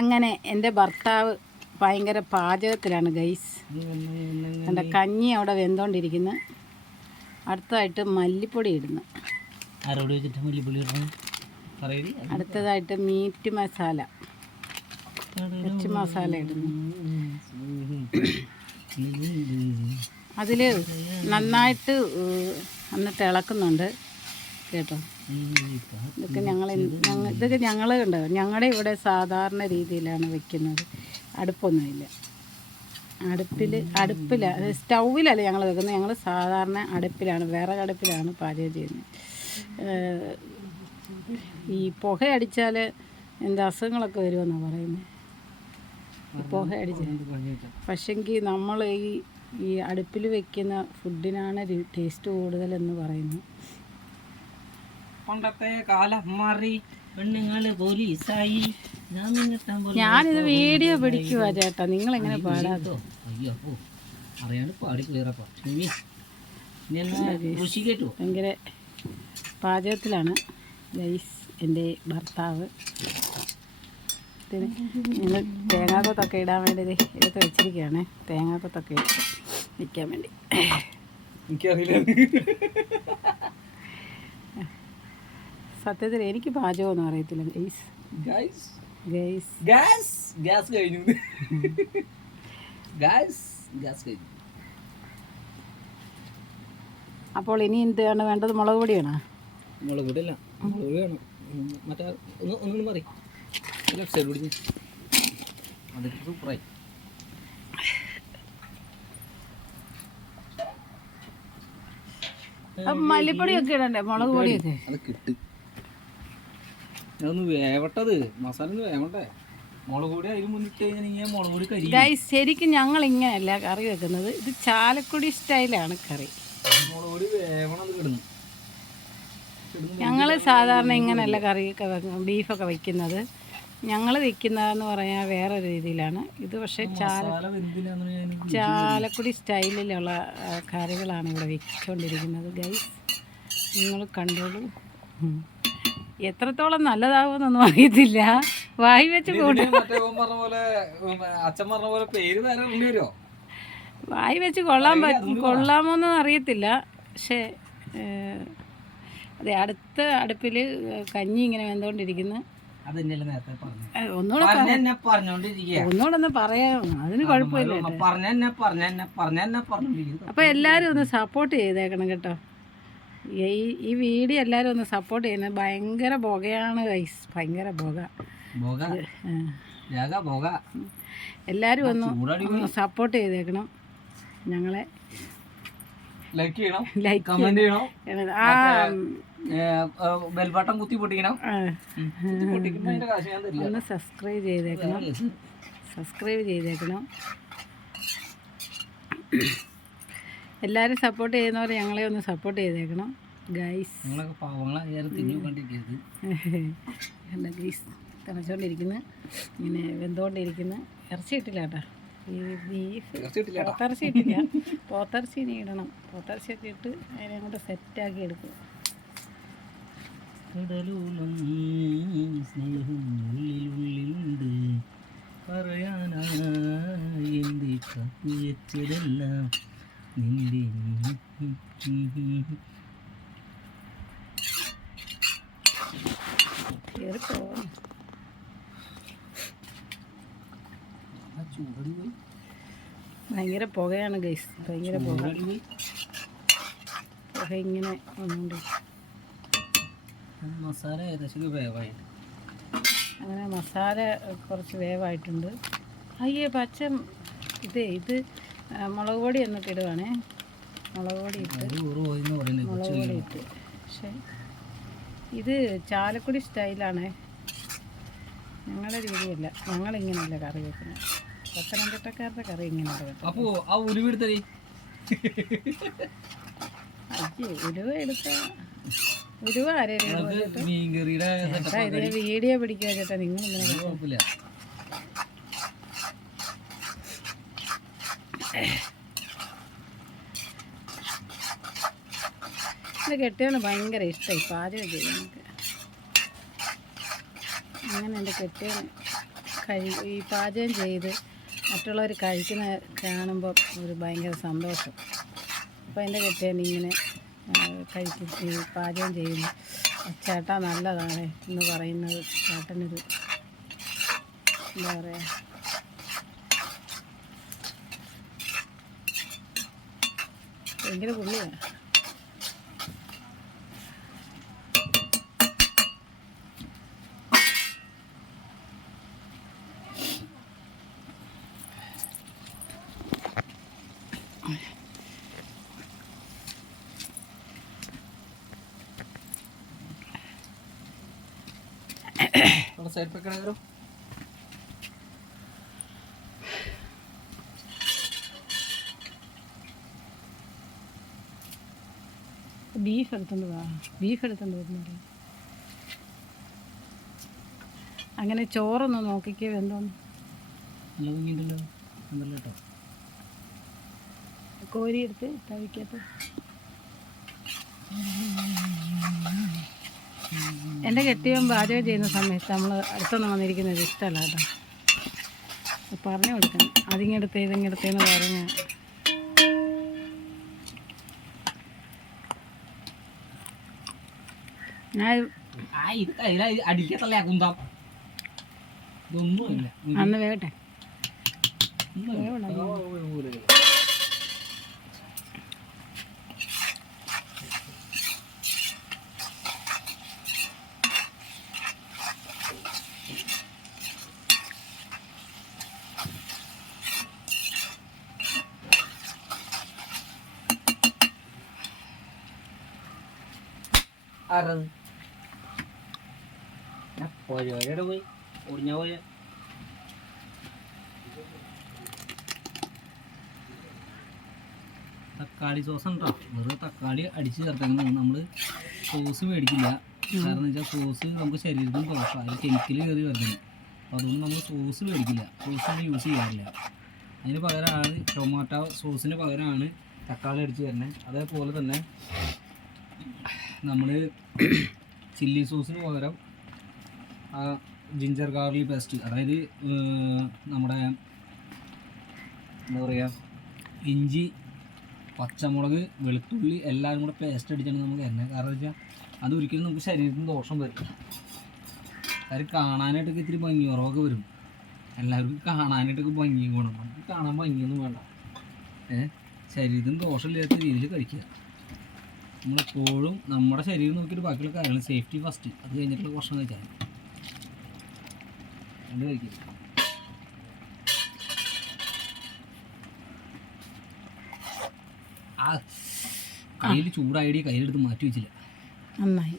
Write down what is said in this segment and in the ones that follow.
അങ്ങനെ എൻ്റെ ഭർത്താവ് ഭയങ്കര പാചകത്തിലാണ് ഗൈസ്. എൻ്റെ കഞ്ഞി അവിടെ വെന്തോണ്ടിരിക്കുന്നു. അടുത്തതായിട്ട് മല്ലിപ്പൊടി ഇടുന്നു. അടുത്തതായിട്ട് മീറ്റ് മസാല, ഇറച്ചി മസാല ഇടുന്നു. അതിൽ നന്നായിട്ട് എന്നിട്ട് ഇളക്കുന്നുണ്ട് കേട്ടോ. ഇതൊക്കെ ഞങ്ങൾ കണ്ടോ, ഞങ്ങളുടെ ഇവിടെ സാധാരണ രീതിയിലാണ് വെക്കുന്നത്. അടുപ്പൊന്നുമില്ല. അടുപ്പിൽ സ്റ്റൗവിലല്ല ഞങ്ങൾ വെക്കുന്നത്. ഞങ്ങൾ സാധാരണ അടുപ്പിലാണ്, വിറകടുപ്പിലാണ് പാചകം ചെയ്യുന്നത്. ഈ പുകയടിച്ചാൽ എന്താ അസുഖങ്ങളൊക്കെ വരുമെന്നാണ് പറയുന്നത്, പുകയടിച്ചാൽ. പക്ഷെങ്കിൽ നമ്മൾ ഈ അടുപ്പിൽ വെക്കുന്ന ഫുഡിനാണ് ടേസ്റ്റ് കൂടുതലെന്ന് പറയുന്നു. പണ്ടത്തെ കാലം മാറി, പെണ്ണുങ്ങള് പോലീസായി. ഞാനിത് വീഡിയോ പിടിക്കുവാ ചേട്ടാ, നിങ്ങളെങ്ങനെ പാടാതോ? അറിയാണ്ട് പാടി ക്ലിയറപ്പാ. ഭയങ്കര പാചകത്തിലാണ് ഗൈസ് എൻ്റെ ഭർത്താവ്. ഞങ്ങൾ തേങ്ങാക്കൊത്തൊക്കെ ഇടാൻ വേണ്ടി എടുത്ത് വെച്ചിരിക്കുകയാണ്. തേങ്ങാക്കൊത്തൊക്കെ വയ്ക്കാൻ വേണ്ടി. സത്യത്തിൽ എനിക്ക് പാചകമൊന്നും അറിയത്തില്ല ഗൈസ്. കഴിഞ്ഞു. അപ്പോൾ ഇനി എന്താണ് വേണ്ടത്? മുളക് പൊടിയാണോ? മുളക് പൊടിയല്ല, മുളക് പൊടി വേണം. മറ്റേ ഒന്നും പറയും സൈഡ് പിടിച്ച് അതൊക്കെ സൂപ്പറായി. മല്ലിപ്പൊടിയൊക്കെ ഇടണ്ടേ? മുളക് പൊടിയൊക്കെ അത് കിട്ടി. അതൊന്ന് വേവട്ടത്, മസാല ഒന്ന് വേവണ്ടേ? മുളക് പൊടി അതിൽ മുന്നിട്ട് കഴിഞ്ഞാൽ മുളക് പൊടി കരി. ഗൈസ് ശരിക്കും ഞങ്ങൾ ഇങ്ങനെയല്ല കറി വെക്കുന്നത്. ഇത് ചാലക്കുടി സ്റ്റൈലാണ് കറി. മുളക് പൊടി വേവണം. അത് കിടന്നു. ഞങ്ങൾ സാധാരണ ഇങ്ങനെയല്ല കറിയൊക്കെ ബീഫൊക്കെ വയ്ക്കുന്നത്. ഞങ്ങൾ വയ്ക്കുന്നതെന്ന് പറഞ്ഞാൽ വേറെ രീതിയിലാണ്. ഇത് പക്ഷേ ചാലക്കുടി സ്റ്റൈലിലുള്ള കറികളാണ് ഇവിടെ വെച്ചുകൊണ്ടിരിക്കുന്നത് ഗൈസ്. നിങ്ങൾ കണ്ടോളൂ. എത്രത്തോളം നല്ലതാകുമെന്നൊന്നും അറിയത്തില്ല. വായി വെച്ച് വായി വെച്ച് കൊള്ളാമോന്നും അറിയത്തില്ല. പക്ഷേ അതെ, അടുത്ത അടുപ്പിൽ കഞ്ഞി ഇങ്ങനെ വെന്തുകൊണ്ടിരിക്കുന്നു. ഒന്നുകൂടെ ഒന്ന് പറയാം, അതിന് കുഴപ്പമില്ല. അപ്പൊ എല്ലാരും ഒന്ന് സപ്പോർട്ട് ചെയ്തേക്കണം കേട്ടോ. ഈ വീഡിയോ എല്ലാരും ഒന്ന് സപ്പോർട്ട് ചെയ്യുന്നത്. ഭയങ്കര പുകയാണ് ഗൈസ്, ഭയങ്കര പുക. എല്ലാരും ഒന്ന് സപ്പോർട്ട് ചെയ്തേക്കണം ഞങ്ങളെ. ലൈക്ക് ചെയ്യണം, കമന്റ് ചെയ്യണം, ബെൽ ബട്ടൺ കുത്തി പൊട്ടിക്കണം. ഒന്ന് സബ്സ്ക്രൈബ് ചെയ്തേക്കണം. എല്ലാവരും സപ്പോർട്ട് ചെയ്യുന്നവരെ ഞങ്ങളെ ഒന്ന് സപ്പോർട്ട് ചെയ്തേക്കണം ഗൈസ്. ഗൈസ് തിളച്ചോണ്ടിരിക്കുന്നു, ഇങ്ങനെ വെന്തുകൊണ്ടിരിക്കുന്നു. ഇറച്ചി ഇട്ടില്ല കേട്ടോ, ഈ ബീഫ് പോത്തിറച്ചി ഇട്ടില്ല. പോത്തിറച്ചി ഇനി ഇടണം. പോത്തിറച്ചിയൊക്കെ ഇട്ട് അതിനെ അങ്ങോട്ട് സെറ്റാക്കി എടുക്കും. സ്നേഹം ഉള്ളിലുള്ളിലുണ്ട്, പറയാനായി വെച്ചതെല്ലാം നിന്റെ. ഭയങ്കര പുകയാണ് ഗൈസ്, ഭയങ്കര പുക ഇങ്ങനെ വന്നുകൊണ്ട്. മസാല ഏകദേശം വേവായി. അങ്ങനെ മസാല കുറച്ച് വേവായിട്ടുണ്ട്. അയ്യേ പച്ച ഇത് മുളക് പൊടി എന്നിട്ട് ഇടുവാണേ. മുളക് പൊടി ഇട്ട്. പക്ഷേ ഇത് ചാലക്കുടി സ്റ്റൈലാണ്, ഞങ്ങളുടെ രീതിയല്ല. ഞങ്ങളിങ്ങനെയല്ല കറി വെക്കുന്നത്. പത്തനംതിട്ടക്കാരുടെ കറി ഇങ്ങനെയല്ല കേട്ടോ. അയ്യേ ഉലുവ എടുത്ത ഉലുവ ആരെയും വീഡിയോ പിടിക്കുക ചേട്ടാ. നിങ്ങളിങ്ങനെ ഇത് കെട്ടിയാണ് ഭയങ്കര ഇഷ്ടമായി പാചകം ചെയ്യാൻ. അങ്ങനെ എൻ്റെ കെട്ടിയാണ് ഈ പാചകം ചെയ്ത് മറ്റുള്ളവർ കഴിക്കുന്ന കാണുമ്പോൾ ഒരു ഭയങ്കര സന്തോഷം. അപ്പോൾ എൻ്റെ കെട്ടിയൻ ഇങ്ങനെ കഴിച്ചിട്ട് പാചകം ചെയ്യുന്നു, ചേട്ടാ നല്ലതാണ് എന്ന് പറയുന്നത് ചേട്ടനൊരു എന്താ പറയുക, ഭയങ്കര പുള്ളിയാണ്. സൈഡ് പെക്കണോ ബീഫ് എടുത്തോണ്ട് വരുന്നില്ല. അങ്ങനെ ചോറൊന്ന് നോക്കിക്കേ വെന്തോന്ന്. കോരി എടുത്ത് തവിക്കകത്ത്. എൻ്റെ കെട്ടിയവൻ പാചകം ചെയ്യുന്ന സമയത്ത് നമ്മൾ അടുത്തൊന്നും വന്നിരിക്കുന്നത് ഇഷ്ടമല്ല കേട്ടോ. പറഞ്ഞു കൊടുക്കണം, അതിങ്ങെടുത്ത് ഇതിങ്ങെടുത്തേന്ന് പറഞ്ഞ്. ഞാൻ അന്ന് വേട്ടെ ആരത് പോയി ഒടിഞ്ഞ പോയ തക്കാളി സോസ് ഉണ്ടോ? വെറുതെ തക്കാളി അടിച്ച് ചേർക്കണം. നമ്മൾ സോസ് മേടിക്കില്ല. കാരണം എന്ന് വെച്ചാൽ സോസ് നമുക്ക് ശരീരത്തിന് ദോഷം, അതിൽ കെമിക്കൽ കയറി വരുന്നത്. അപ്പോൾ അതുകൊണ്ട് നമ്മൾ സോസ് മേടിക്കില്ല, സോസ് നമ്മൾ യൂസ് ചെയ്യാറില്ല. അതിന് പകരമാണ് ടൊമാറ്റോ സോസിന് പകരമാണ് തക്കാളി അടിച്ച് തരുന്നത്. അതേപോലെ തന്നെ നമ്മൾ ചില്ലി സോസിന് പകരം ജിഞ്ചർ ഗാർലിക് പേസ്റ്റ്, അതായത് നമ്മുടെ എന്താ പറയുക, ഇഞ്ചി, പച്ചമുളക്, വെളുത്തുള്ളി എല്ലാം കൂടെ പേസ്റ്റ് അടിച്ചാണ് നമുക്ക് തരുന്നത്. കാരണം വെച്ചാൽ അത് ഒരിക്കലും നമുക്ക് ശരീരത്തിന് ദോഷം വരും. അത് കാണാനായിട്ടൊക്കെ ഇത്തിരി ഭംഗി കുറവൊക്കെ വരും. എല്ലാവർക്കും കാണാനായിട്ടൊക്കെ ഭംഗി വേണം, നമുക്ക് കാണാൻ ഭംഗിയൊന്നും വേണ്ട. ശരീരത്തിന് ദോഷമില്ലാത്ത രീതിയിൽ കഴിക്കുക. നമ്മളെപ്പോഴും നമ്മുടെ ശരീരം നോക്കിയിട്ട് ബാക്കിയുള്ള കാര്യങ്ങൾ, സേഫ്റ്റി ഫസ്റ്റ്, അത് കഴിഞ്ഞിട്ടുള്ള ഭക്ഷണം കഴിച്ചാൽ അത് കഴിക്കുക. ആ കയ്യിൽ ചൂടായി കയ്യിലെടുത്ത് മാറ്റി വെച്ചില്ല, നന്നായി.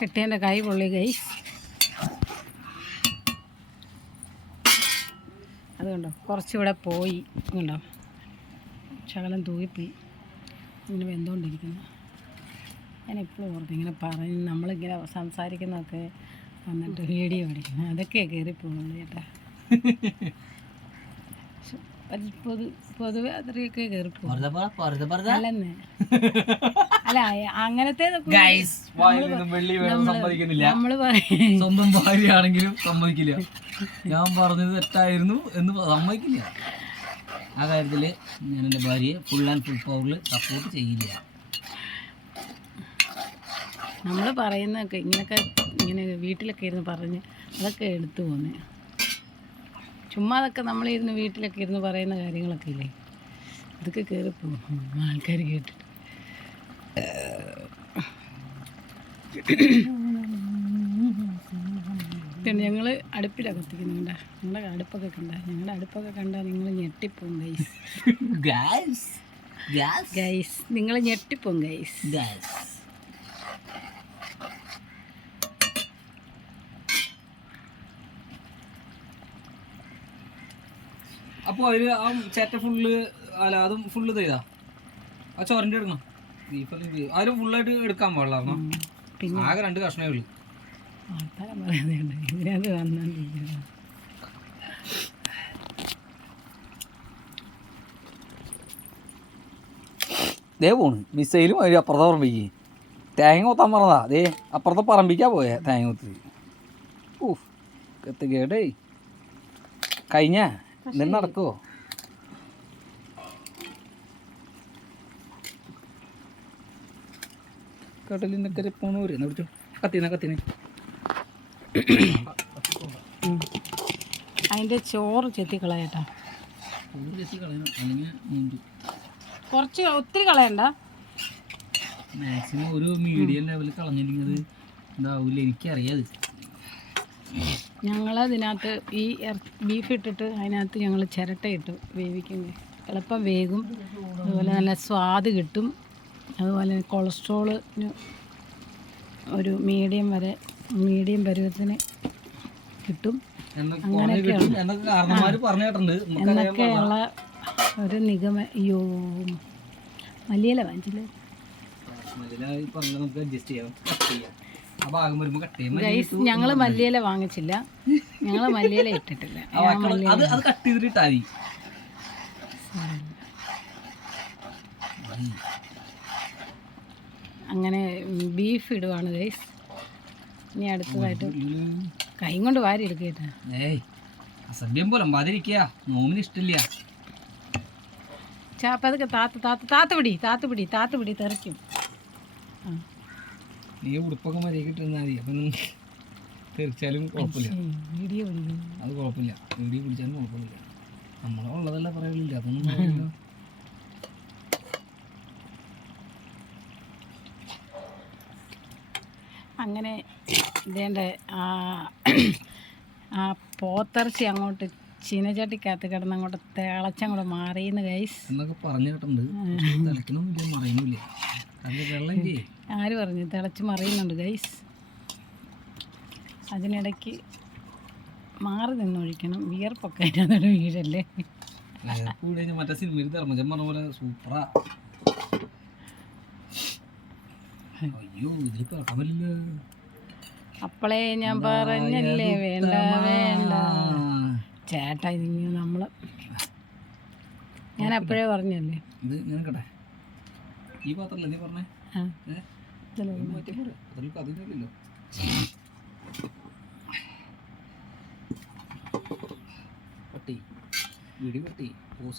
കെട്ടിയൻ്റെ കൈ പൊള്ളി ഗൈസ്. അതുകൊണ്ടോ കുറച്ചിവിടെ പോയി കണ്ടോ, ശകലം തൂങ്ങിപ്പോയി. ഇങ്ങനെ വെന്തുകൊണ്ടിരിക്കുന്നു. ഞാൻ എപ്പോഴും ഓർക്കും ഇങ്ങനെ പറഞ്ഞ് നമ്മളിങ്ങനെ സംസാരിക്കുന്നതൊക്കെ വന്നിട്ട് വീഡിയോ പഠിക്കുന്നത്, അതൊക്കെ കയറിപ്പോകുന്നുള്ളൂ ചേട്ടാ. പൊതുവെ അത്രയൊക്കെ കയറിപ്പോകും. അല്ലെന്നേ, അല്ല അങ്ങനത്തെ നമ്മള് പറയും സ്വന്തം ഭാര്യയാണെങ്കിലും സമ്മതിക്കില്ല, ഞാൻ പറഞ്ഞത് തെറ്റായിരുന്നു എന്ന് സമ്മതിക്കില്ല. ആ കാര്യത്തിൽ ഞാൻ എൻ്റെ ഭാര്യയെ ഫുൾ ആൻഡ് ഫുൾ പവറിൽ സപ്പോർട്ട് ചെയ്യില്ല. നമ്മൾ പറയുന്നതൊക്കെ ഇങ്ങനെയൊക്കെ ഇങ്ങനെ വീട്ടിലൊക്കെ ഇരുന്ന് പറഞ്ഞ് അതൊക്കെ എടുത്തു പോന്നേ. ചുമ്മാ അതൊക്കെ നമ്മളിരുന്ന് വീട്ടിലൊക്കെ ഇരുന്ന് പറയുന്ന കാര്യങ്ങളൊക്കെ ഇല്ലേ, ഇതൊക്കെ കയറിപ്പോകും ആൾക്കാർ കേട്ടിട്ട്. പിന്നെ ഞങ്ങൾ അടുപ്പിലാണ് കത്തിക്കുന്നുണ്ടാ. ഞങ്ങളുടെ അടുപ്പൊക്കെ കണ്ടാൽ നിങ്ങൾ ഞെട്ടിപ്പോവും ഗൈസ്. ഗൈസ് നിങ്ങൾ ഞെട്ടിപ്പോവും ഗൈസ്. അപ്പോൾ അതിൽ ആ ചേട്ട ഫുള്ള്, അല്ല അതും ഫുള്ള് ചെയ്താ ആ ചോറിൻ്റെ എടുക്കണം. ബീഫ് അതിലും ഫുള്ളായിട്ട് എടുക്കാൻ പാടില്ല. പിന്നെ ആകെ 2 കഷ്ണമേ ഉള്ളൂ. ദേ പോണ് മിസൈലും ഒരു അപ്പുറത്തെ പറമ്പിക്ക് തേങ്ങ കൊത്താൻ പറഞ്ഞതാ. അതേ അപ്പുറത്തെ പറമ്പിക്കാ പോയേ തേങ്ങ കൊത്തി. ഊഫ് കത്തുകേടേ കഴിഞ്ഞ എന്തെങ്കിലും നടക്കുമോ? കടലിനൊക്കെ പോണൂര് പിടിച്ചോ. കത്തിനെ അതിൻ്റെ ചോറ് ചെത്തി കളയട്ടാ. ചെത്തി കളയണം, അല്ലെങ്കിൽ മുണ്ട് കുറച്ച് ഒത്തിരി കളയണ്ട. മാക്സിമം ഒരു മീഡിയം ലെവലിൽ കളഞ്ഞില്ലെങ്കിൽ അത് ഉണ്ടാവില്ല. എനിക്കറിയാത്. ഞങ്ങൾ അതിനകത്ത് ഈ ബീഫ് ഇട്ടിട്ട് അതിനകത്ത് ഞങ്ങൾ ചിരട്ടയിട്ട് വേവിക്കുന്നത് എളുപ്പം വേകും. അതുപോലെ നല്ല സ്വാദ് കിട്ടും. അതുപോലെ കൊളസ്ട്രോളിന് ഒരു മീഡിയം പരുവത്തിന് കിട്ടും. എന്നൊക്കെയുള്ള ഒരു അയ്യോ മല്ലിയില വാങ്ങിച്ചില്ലേ ഗൈസ്? ഞങ്ങൾ മല്ലിയില വാങ്ങിച്ചില്ല, ഞങ്ങൾ മല്ലിയില ഇട്ടിട്ടില്ല. അങ്ങനെ ബീഫ് ഇടുവാണ് ഗൈസ്. ഇനി അടുത്തതായിട്ട് കൈ കൊണ്ട് വാരി എടുക്കേട്ടാ. അസഭ്യം പോലെ നോമിന് ഇഷ്ടമില്ല. ചാപ്പതൊക്കെ താത്ത് പിടി തെറിക്കും. നീ ഉടുപ്പൊക്കെ മര്യാദ കിട്ടുന്നാൽ മതി. അപ്പം തെറിച്ചാലും കുഴപ്പമില്ല. വീഡിയോ പിടിക്കും, അത് കുഴപ്പമില്ല. വീഡിയോ പിടിച്ചാലും കുഴപ്പമില്ല. നമ്മളുള്ളതല്ല പറയില്ല, അതൊന്നും പറയില്ല. അങ്ങനെ ഇതേണ്ട ആ പോത്തിറച്ചി അങ്ങോട്ട് ചീനച്ചട്ടിക്കകത്ത് കിടന്ന് അങ്ങോട്ട് തിളച്ചങ്ങോട്ട് മാറിയെന്ന് ഗൈസ് എന്നൊക്കെ പറഞ്ഞു കേട്ടിട്ടുണ്ട്. തിളക്കണമെന്നില്ല, മറിയുന്നില്ല. ആര് പറഞ്ഞു? തിളച്ച് മറിയുന്നുണ്ട് ഗൈസ്. അതിനിടയ്ക്ക് മാറി നിന്നൊഴിക്കണം. വിയർപ്പൊക്കെ അതിനകത്ത് വീഴല്ലേ. മറ്റേ സിനിമയിൽ ധർമ്മജൻ പറഞ്ഞ പോലെ സൂപ്പറാ. അയ്യോ ഇതിൽ കിടക്കാമല്ലോ. അപ്പളേ ഞാൻ പറഞ്ഞല്ലേ വേണ്ട വേണ്ട ചേട്ടാ. ഇത് നമ്മള് ഞാൻ അപ്പോഴേ പറഞ്ഞല്ലേ. ഇത് ഞാനേ ഈ പാത്രല്ലേ നീ പറഞ്ഞേ? അതില്ലല്ലോ. പട്ടി വീടി പട്ടി